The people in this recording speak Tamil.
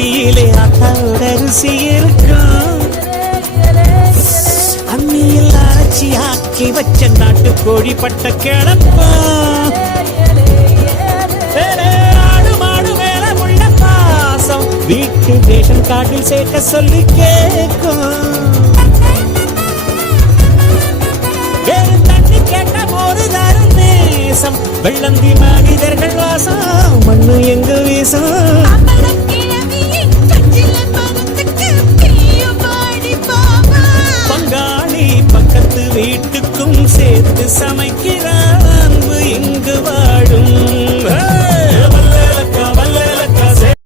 கையிலே ஆத்தாவோட ருசி இருக்கும் அம்மியில் அரைச்சி ஆக்கி வச்ச நாட்டு கோழி பட்ட கிளப்பா ஆடு மாடு மேல உள்ள பாசம். வீட்டு ரேஷன் கார்டில் சேர்க்க சொல்லி கேட்கும். தண்ணி கேட்ட போது தரும் நேசம். வெள்ளந்தி மனிதர்கள் வாசம். சேர்த்து சமைக்கிறேன்